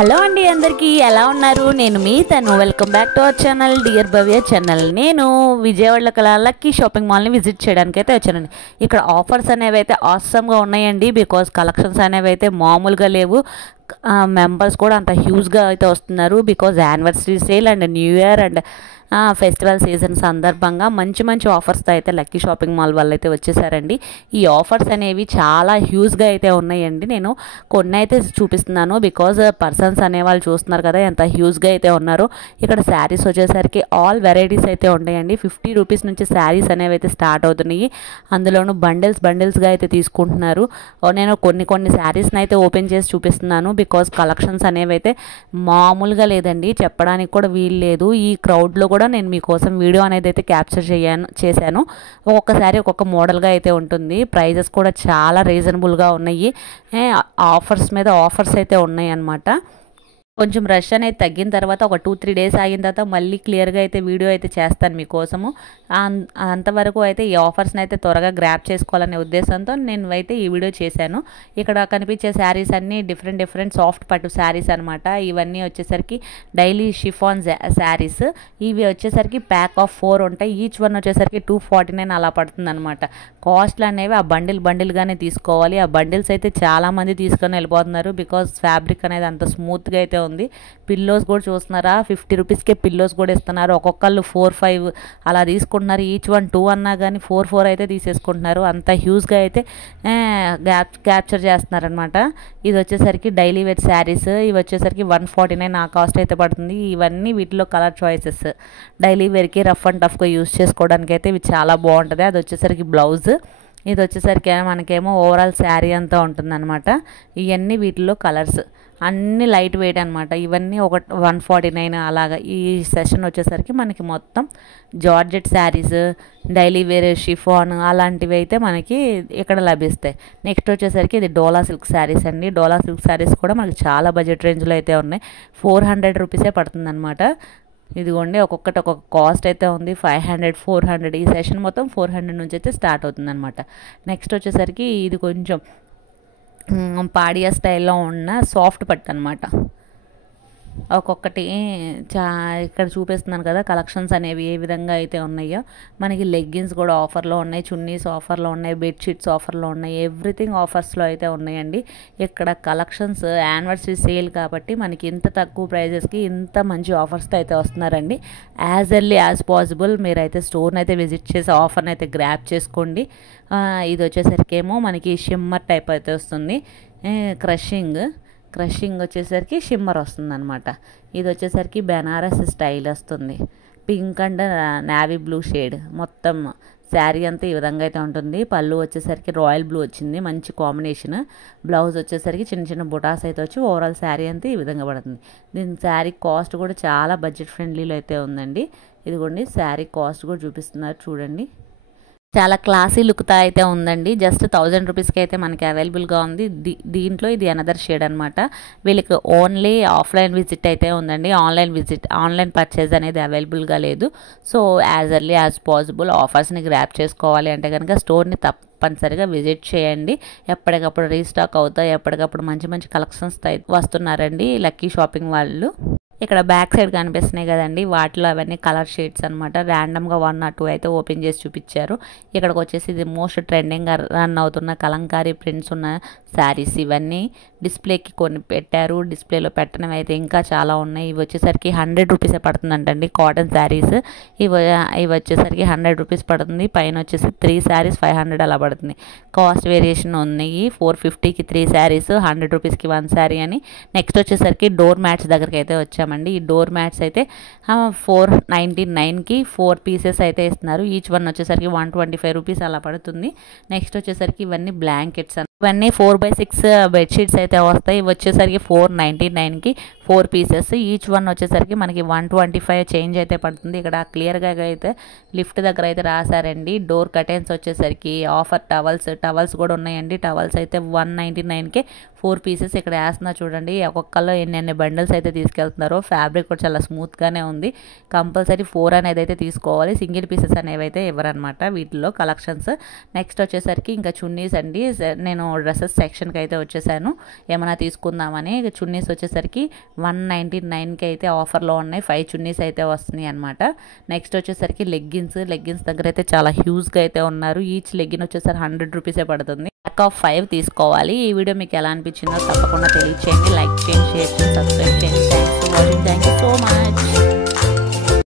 Hello అండి, అందరికీ ఎలా ఉన్నారు? నేను మీ తను. Welcome back to our channel dear Bhavya channel. నేను విజయవాడలో కల లక్కీ షాపింగ్ మాల్ని విజిట్ చేయడానికి అయితే వచ్చానండి. ఇక్కడ ఆఫర్స్ అనేవి అయితే ఆసమ్గా ఉన్నాయండి. బికాజ్ కలెక్షన్స్ అనేవి అయితే మామూలుగా లేవు. మెంబర్స్ కూడా అంత హ్యూజ్గా అయితే వస్తున్నారు. Because anniversary sale and new year and festival season సందర్భంగా మంచి మంచి ఆఫర్స్తో అయితే లక్కీ షాపింగ్ మాల్ వాళ్ళు అయితే వచ్చేసారండి. ఈ ఆఫర్స్ అనేవి చాలా హ్యూజ్గా అయితే ఉన్నాయండి. నేను కొన్ని అయితే చూపిస్తున్నాను. బికాజ్ పర్సన్స్ అనేవాళ్ళు చూస్తున్నారు కదా ఎంత హ్యూజ్గా అయితే ఉన్నారో. ఇక్కడ శారీస్ వచ్చేసరికి ఆల్ వెరైటీస్ అయితే ఉన్నాయండి. 50 రూపీస్ నుంచి శారీస్ అనేవి అయితే స్టార్ట్ అవుతున్నాయి. అందులోనూ బండిల్స్గా అయితే తీసుకుంటున్నారు. నేను కొన్ని శారీస్ని అయితే ఓపెన్ చేసి చూపిస్తున్నాను. బికాజ్ కలెక్షన్స్ అనేవి అయితే మామూలుగా లేదండి, చెప్పడానికి కూడా వీలు లేదు. ఈ క్రౌడ్లో కూడా నేను మీకోసం వీడియో అనేది అయితే క్యాప్చర్ చేశాను. ఒక్కొక్కసారి ఒక్కొక్క మోడల్గా అయితే ఉంటుంది. ప్రైజెస్ కూడా చాలా రీజనబుల్గా ఉన్నాయి. ఆఫర్స్ మీద ఆఫర్స్ అయితే ఉన్నాయి అన్నమాట. కొంచెం రష్ అనేది తగ్గిన తర్వాత ఒక 2-3 డేస్ ఆగిన తర్వాత మళ్ళీ క్లియర్గా అయితే వీడియో అయితే చేస్తాను మీకోసము. అంతవరకు అయితే ఈ ఆఫర్స్ని అయితే త్వరగా గ్రాప్ చేసుకోవాలనే ఉద్దేశంతో నేను అయితే ఈ వీడియో చేశాను. ఇక్కడ కనిపించే శారీస్ అన్నీ డిఫరెంట్ సాఫ్ట్ పట్టు శారీస్ అనమాట. ఇవన్నీ వచ్చేసరికి డైలీ షిఫాన్ శారీస్. ఇవి వచ్చేసరికి ప్యాక్ ఆఫ్ 4 ఉంటాయి. ఈచ్ వన్ వచ్చేసరికి 249 అలా పడుతుంది అనమాట. కాస్ట్లు అనేవి ఆ బండిల్గానే తీసుకోవాలి. ఆ బండిల్స్ అయితే చాలామంది తీసుకొని వెళ్ళిపోతున్నారు. బికాజ్ ఫ్యాబ్రిక్ అనేది అంత స్మూత్గా అయితే ఉంది. పిల్లోస్ కూడా చూస్తున్నారా, 50 రూపీస్కే పిల్లోస్ కూడా ఇస్తున్నారు. ఒక్కొక్కళ్ళు 4-5 అలా తీసుకుంటున్నారు. ఈచ్ వన్ 2 అన్నా కానీ 4 అయితే తీసేసుకుంటున్నారు. అంత హ్యూజ్గా అయితే క్యాప్చర్ చేస్తున్నారనమాట. ఇది వచ్చేసరికి డైలీ వేర్ శారీస్. ఇవి వచ్చేసరికి 149 ఆ కాస్ట్ అయితే పడుతుంది. ఇవన్నీ వీటిలో కలర్ చాయిసెస్. డైలీ వేర్కి రఫ్ అండ్ టఫ్గా యూజ్ చేసుకోవడానికి అయితే ఇవి చాలా బాగుంటుంది. అది వచ్చేసరికి బ్లౌజ్. ఇది వచ్చేసరికి మనకేమో ఓవరాల్ శారీ అంతా ఉంటుందన్నమాట. ఇవన్నీ వీటిలో కలర్స్ అన్నీ లైట్ వెయిట్ అనమాట. ఇవన్నీ 149 అలాగా. ఈ సెషన్ వచ్చేసరికి మనకి మొత్తం georgette sarees, daily wear chiffon అలాంటివి అయితే మనకి ఇక్కడ లభిస్తాయి. నెక్స్ట్ వచ్చేసరికి ఇది డోలా సిల్క్ శారీస్ అండి. డోలా సిల్క్ శారీస్ కూడా మనకి చాలా బడ్జెట్ రేంజ్లో అయితే ఉన్నాయి. 400 రూపీసే పడుతుంది అనమాట. ఇదిగోండి, ఒక్కొక్కటి ఒక్కొక్క కాస్ట్ అయితే ఉంది. 500, 400. ఈ సెషన్ మొత్తం 400 నుంచి అయితే స్టార్ట్ అవుతుంది అనమాట. నెక్స్ట్ వచ్చేసరికి ఇది కొంచెం పాడియా స్టైల్లో ఉన్న సాఫ్ట్ పట్టు అనమాట. ఒక్కొక్కటి ఇక్కడ చూపిస్తున్నాను కదా కలెక్షన్స్ అనేవి ఏ విధంగా అయితే ఉన్నాయో. మనకి లెగ్గిన్స్ కూడా ఆఫర్లో ఉన్నాయి, చున్నీస్ ఆఫర్లో ఉన్నాయి, బెడ్షీట్స్ ఆఫర్లో ఉన్నాయి. ఎవ్రీథింగ్ ఆఫర్స్లో అయితే ఉన్నాయండి. ఇక్కడ కలెక్షన్స్ యానివర్సరీ సేల్ కాబట్టి మనకి ఇంత తక్కువ ప్రైజెస్కి ఇంత మంచి ఆఫర్స్తో అయితే వస్తున్నారండి. యాజ్ ఎర్లీ యాజ్ పాసిబుల్ మీరైతే స్టోర్ని అయితే విజిట్ చేసి ఆఫర్ని అయితే గ్రాప్ చేసుకోండి. ఇది వచ్చేసరికి ఏమో మనకి షిమ్మర్ టైప్ అయితే వస్తుంది. క్రషింగ్ వచ్చేసరికి షిమ్మర్ వస్తుంది అనమాట. ఇది వచ్చేసరికి బెనారస్ స్టైల్ వస్తుంది. Pink and navy blue shade. మొత్తం శారీ అంతా ఈ విధంగా అయితే ఉంటుంది. పళ్ళు వచ్చేసరికి రాయల్ బ్లూ వచ్చింది, మంచి కాంబినేషన్. బ్లౌజ్ వచ్చేసరికి చిన్న బుటాస్ అయితే వచ్చి ఓవరాల్ శారీ అంతా ఈ విధంగా పడుతుంది. దీని శారీ కాస్ట్ కూడా చాలా బడ్జెట్ ఫ్రెండ్లీలో అయితే ఉందండి. ఇదిగోండి శారీ కాస్ట్ కూడా చూపిస్తున్నారు చూడండి. చాలా క్లాసీ లుక్తో అయితే ఉందండి. జస్ట్ 1000 రూపీస్కి అయితే మనకి అవైలబుల్గా ఉంది. దీంట్లో ఇది అనదర్ షేడ్ అనమాట. వీళ్ళకి ఓన్లీ ఆఫ్లైన్ విజిట్ అయితే ఉందండి. ఆన్లైన్ పర్చేజ్ అనేది అవైలబుల్గా లేదు. So as early as possible ఆఫర్స్ని గ్రాప్ చేసుకోవాలి అంటే కనుక స్టోర్ని తప్పనిసరిగా విజిట్ చేయండి. ఎప్పటికప్పుడు రీస్టాక్ అవుతాయి. ఎప్పటికప్పుడు మంచి కలెక్షన్స్ వస్తున్నారండి లక్కీ షాపింగ్ వాళ్ళు. ఇక్కడ బ్యాక్ సైడ్ కనిపిస్తున్నాయి కదండి, వాటిలో అవన్నీ కలర్ షేడ్స్ అనమాట. ర్యాండమ్గా 1 or 2 అయితే ఓపెన్ చేసి చూపించారు. ఇక్కడికి వచ్చేసి ఇది మోస్ట్ ట్రెండింగ్గా రన్ అవుతున్న కలంకారీ ప్రింట్స్ ఉన్న శారీస్. ఇవన్నీ డిస్ప్లేకి కొన్ని పెట్టారు. డిస్ప్లేలో పెట్టినవి అయితే ఇంకా చాలా ఉన్నాయి. ఇవి వచ్చేసరికి 100 రూపీసే పడుతుందంటండి కాటన్ శారీస్. ఇవి వచ్చేసరికి 100 రూపీస్ పడుతుంది. పైన వచ్చేసి 3 శారీస్ 500 అలా పడుతుంది. కాస్ట్ వేరియేషన్ ఉన్నాయి. 450కి 3 శారీస్, 100 రూపీస్కి 1 శారీ అని. నెక్స్ట్ వచ్చేసరికి డోర్ మ్యాట్స్ దగ్గరికి అయితే వచ్చామండి. ఈ డోర్ మ్యాట్స్ అయితే 499కి 4 పీసెస్ అయితే ఇస్తున్నారు. ఈచ్ వన్ వచ్చేసరికి 125 రూపీస్ అలా పడుతుంది. నెక్స్ట్ వచ్చేసరికి ఇవన్నీ బ్లాంకెట్స్. ఇవన్నీ 4x6 బెడ్షీట్స్ అయితే వస్తాయి. ఇవి వచ్చేసరికి 499కి 4 పీసెస్. ఈచ్ వన్ వచ్చేసరికి మనకి 125 చేంజ్ అయితే పడుతుంది. ఇక్కడ క్లియర్గా అయితే లిఫ్ట్ దగ్గర అయితే రాశారండి. డోర్ కర్టెన్స్ వచ్చేసరికి ఆఫర్ టవల్స్ కూడా ఉన్నాయండి. టవల్స్ అయితే 199కే 4 పీసెస్ ఇక్కడ వేస్తున్నా చూడండి. ఒక్కొక్కలో ఎన్ని బండిల్స్ అయితే తీసుకెళ్తున్నారో. ఫ్యాబ్రిక్ కూడా చాలా స్మూత్గానే ఉంది. కంపల్సరీ 4 అనేది అయితే తీసుకోవాలి. సింగిల్ పీసెస్ అనేవి అయితే ఇవ్వరనమాట వీటిలో కలెక్షన్స్. నెక్స్ట్ వచ్చేసరికి ఇంకా చున్నీస్ అండి. నేను డ్రెస్సెస్ సెక్షన్కి అయితే వచ్చేసాను ఏమైనా తీసుకుందామని. చున్నీస్ వచ్చేసరికి 199కి అయితే ఆఫర్లో ఉన్నాయి. 5 చున్నీస్ అయితే వస్తున్నాయి అనమాట. నెక్స్ట్ వచ్చేసరికి లెగ్గిన్స్ దగ్గర అయితే చాలా హ్యూజ్గా అయితే ఉన్నారు. ఈచ్ లెగ్గిన్ వచ్చేసరికి 100 రూపీసే పడుతుంది. ప్యాక్ ఆఫ్ 5 తీసుకోవాలి. ఈ వీడియో మీకు ఎలా అనిపించిందో తప్పకుండా తెలియచేయండి. లైక్ చేయండి, షేర్ చేయండి, సబ్స్క్రైబ్